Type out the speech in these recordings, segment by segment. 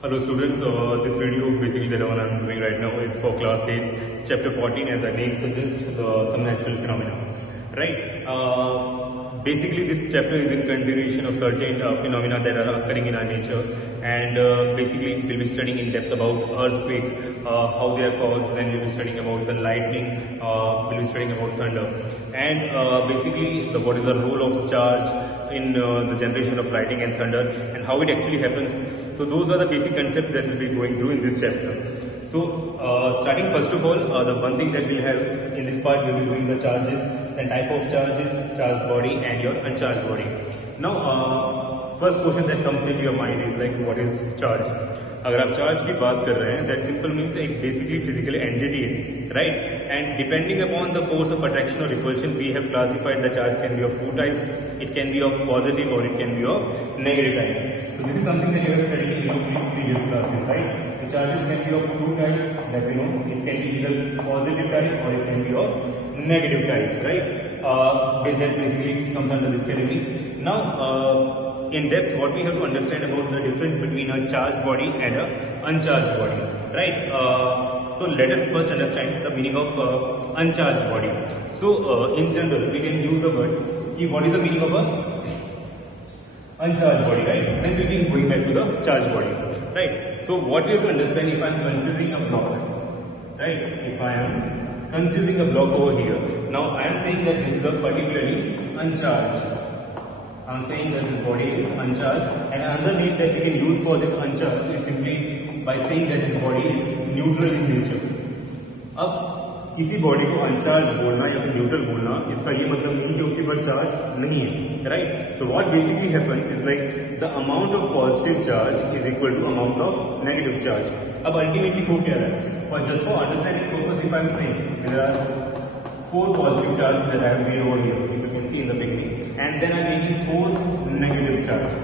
Hello students, this video basically the one I'm doing right now is for class 8, chapter 14, as the name suggests, some natural phenomena. Right? Basically this chapter is in continuation of certain phenomena that are occurring in our nature, and basically we'll be studying in depth about earthquake, how they are caused, then we'll be studying about the lightning, we'll be studying about thunder, and basically what is the role of charge in the generation of lightning and thunder and how it actually happens. So those are the basic concepts that we'll be going through in this chapter. So starting first of all, the one thing that we'll have in this part, we'll be doing the charges, the type of charges, charged body and your uncharged body. Now first question that comes into your mind is like, what is charge? अगर आप चार्ज की बात कर रहे हैं, that simple means एक basically physical entity है, right? And depending upon the force of attraction or repulsion, we have classified the charge can be of two types. It can be of positive or it can be of negative type. So this is something that you have studied in your previous classes, right? The charges can be of two types that we know. It can be either positive type or it can be of negative types, right? That basically comes under this category. Now, in depth, what we have to understand about the difference between a charged body and a uncharged body, right? So let us first understand the meaning of uncharged body. So in general, we can use the word, what is the meaning of a uncharged body, right? Then we will be going back to the charged body, right? So what we have to understand, if I am considering a block, right? If I am considering a block over here, now I am saying that this is a particularly uncharged. I'm saying that this body is uncharged, and another name that we can use for this uncharged is simply by saying that this body is neutral in nature. अब किसी बॉडी को अनचार्ज बोलना या फिर न्यूट्रल बोलना, इसका ये मतलब नहीं कि उसके ऊपर चार्ज नहीं है, right? So what basically happens is like the amount of positive charge is equal to amount of negative charge. अब अल्टीमेटली हो क्या रहा है? For just for understanding purpose, if I am saying there are 4 positive charges that I have made over here, if you can see in the beginning, and then I am making 4 negative charges,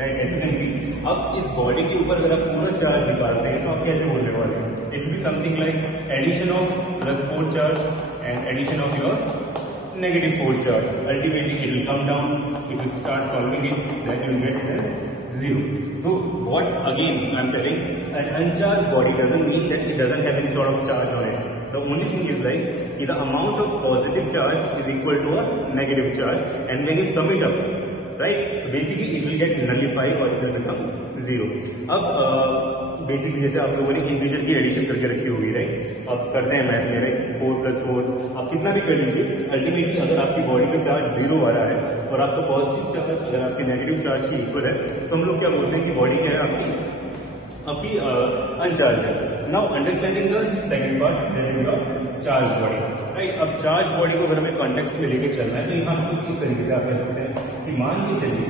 right? As you can see, अब इस बॉडी के ऊपर अगर आप पूरा चार्ज निकालते हैं तो आप कैसे बोलने वाले हैं? It will be something like addition of +4 charge and addition of your -4 charge. Ultimately, it will come down. If you start solving it, then you will get it as 0. So what again I am telling, an uncharged body doesn't mean that it doesn't have any sort of charge on it. The only thing is like the amount of positive charge is equal to a negative charge, and when you sum it up, right, basically it will get nullified or it will become 0. अब बेसिकली जैसे आप लोगों ने इंटीजर की एडिशन करके रखी होगी, राइट? आप करते हैं मैथ में, राइट? 4 + 4 आप कितना भी कर लीजिए, अल्टीमेटली अगर आपकी बॉडी पे चार्ज 0 आ रहा है और आपका पॉजिटिव चार्ज अगर आपके नेगेटिव चार्ज की इक्वल है, तो हम लोग क्या बोलते हैं कि बॉडी क्या है आपकी अनचार्ज है. Now understanding the second part, that is the charge body, right? अब चार्ज बॉडी को अगर हमें कॉन्टेक्स्ट में लेके चलना है तो यहाँ कुछ इस तरीके से आप कह सकते हैं कि मान के चलिए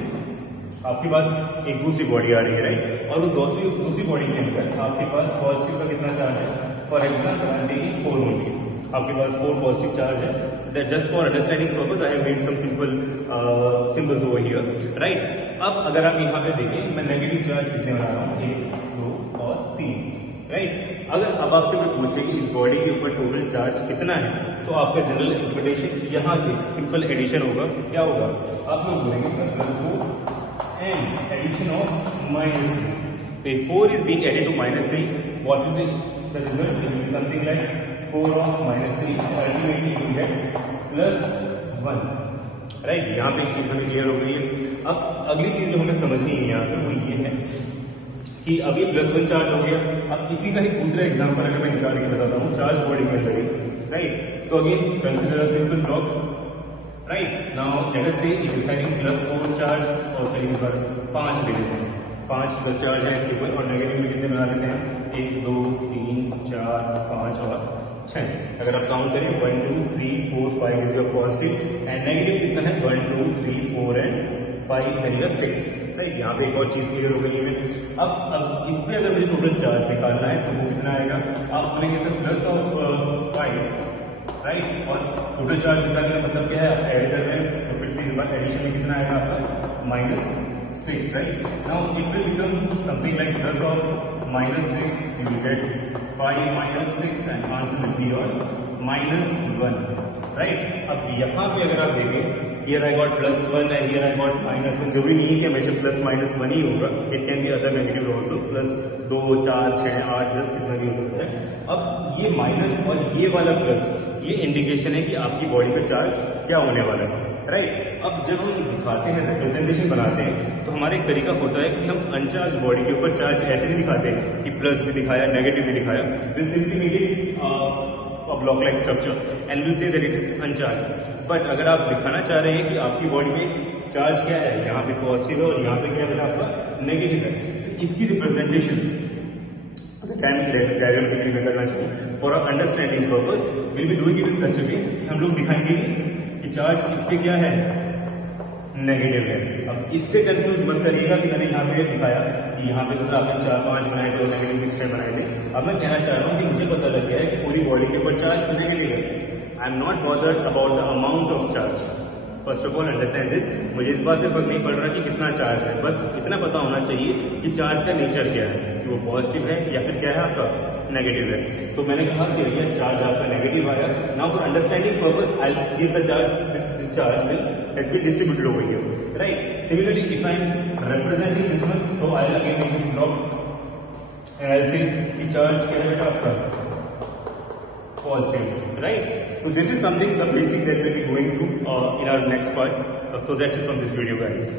आपके पास एक दूसरी बॉडी आ रही है, राइट? और उस दूसरी बॉडी के अंदर आपके पास पॉजिटिव का कितना चार्ज है? For example I am taking 4 only. आपके पास 4 पॉजिटिव चार्ज है. That just for understanding purpose I have made some simple symbols over here, right? अब अगर आप यहाँ पे देखें, मैं नेगेटिव चार्ज कितने बना रहा हूँ? 1, 2 और 3, राइट? अगर अब आपसे कोई पूछे कि इस बॉडी के ऊपर टोटल चार्ज कितना है, तो आपका जनरल इंटरप्रिटेशन यहाँ से सिंपल एडिशन होगा. क्या होगा? आप लोग बोलेंगे +4 and addition of -3. So if 4 is being added to -3, what will be the result? It will be something like 4 of -3. Ultimately you get +1, राइट? यहाँ पे एक चीज हमें क्लियर हो गई है. अब अगली चीज जो हमें समझनी है यहाँ पे वो ये है कि अभी +1 चार्ज हो गया. अब इसी का ही दूसरा एग्जांपल अगर मैं निकाल के बताता हूँ चार्ज बॉडी के अंदर ही, राइट? तो again consider a simple block, right? Now let us से इट इज हैविंग +4 चार्ज, और चलिए इस बार 5 ले लेते हैं. 5 प्लस चार्ज है इसके ऊपर, और नेगेटिव में कितने बना लेते हैं? 1, 2, 3, 4, 5 और 6. अगर आप काउंट करें 1, 2, 3, 4, 5 is your positive, and negative कितना है? 1, 2, 3, 4 एंड 5, then you have 6, राइट? यहाँ पे एक और चीज क्लियर हो गई है. अब इस पे अगर मुझे टोटल चार्ज निकालना है तो वो कितना आएगा? आप बोलेंगे सर +5, राइट? और टोटल चार्ज निकालने का मतलब क्या है? आप ऐड कर रहे हैं तो फिर से इस बार एडिशन में कितना आएगा आपका? -6, right? Now it will become something like +6, you will get 5 - 6 and answer will be your -1, राइट? अब यहाँ पे अगर आप देखें, here I got +1 and here I got -1. जरूरी नहीं है कि हमेशा +-1 ही होगा. It can be other negative also. +2, 4, 6, 8, 10 कितना भी हो सकता है। अब ये माइनस और ये वाला प्लस, ये इंडिकेशन है कि आपकी बॉडी पे चार्ज क्या होने वाला है, राइट। अब जब हम दिखाते हैं, रिप्रेजेंटेशन बनाते हैं, तो हमारा एक तरीका होता है कि हम अनचार्ज बॉडी के ऊपर चार्ज ऐसे नहीं दिखाते कि प्लस भी दिखाया, नेगेटिव भी दिखाया। Will simply make it a block like structure and we'll say that it is uncharged. But अगर आप दिखाना चाह रहे हैं कि आपकी बॉडी में चार्ज क्या है, यहाँ पे पॉजिटिव है और यहाँ पे क्या है आपका नेगेटिव है, तो इसकी रिप्रेजेंटेशन डायग्राम में करना चाहिए। For our understanding purpose will be doing it in such a way, हम लोग दिखाएंगे कि चार्ज इस पे क्या है, नेगेटिव है। अब इससे कंफ्यूज मत करिएगा कि मैंने यहाँ पे दिखाया कि यहाँ पे तो आपने 4, 5 बनाए थे और नेगेटिव 6 बनाए थे। अब मैं कहना चाह रहा हूँ कि मुझे पता लग गया है कि पूरी बॉडी के ऊपर चार्ज नेगेटिव है। I am not bothered about the amount of charge. First of all understand this, मुझे इस बात से फर्क नहीं पड़ रहा कि कितना चार्ज है, बस इतना पता होना चाहिए कि चार्ज का नेचर क्या है, कि वो पॉजिटिव है या फिर क्या है आपका नेगेटिव है। तो मैंने कहा कि भैया चार्ज आपका नेगेटिव आया। Now for understanding purpose I will give the charge, this charge has been distributed over here, right? Similarly, if I am representing this one, so I will again make this block and I will say the charge क्या है आपका positive, right? So this is something the basic that we will be going through in our next part. So that's it from this video, guys.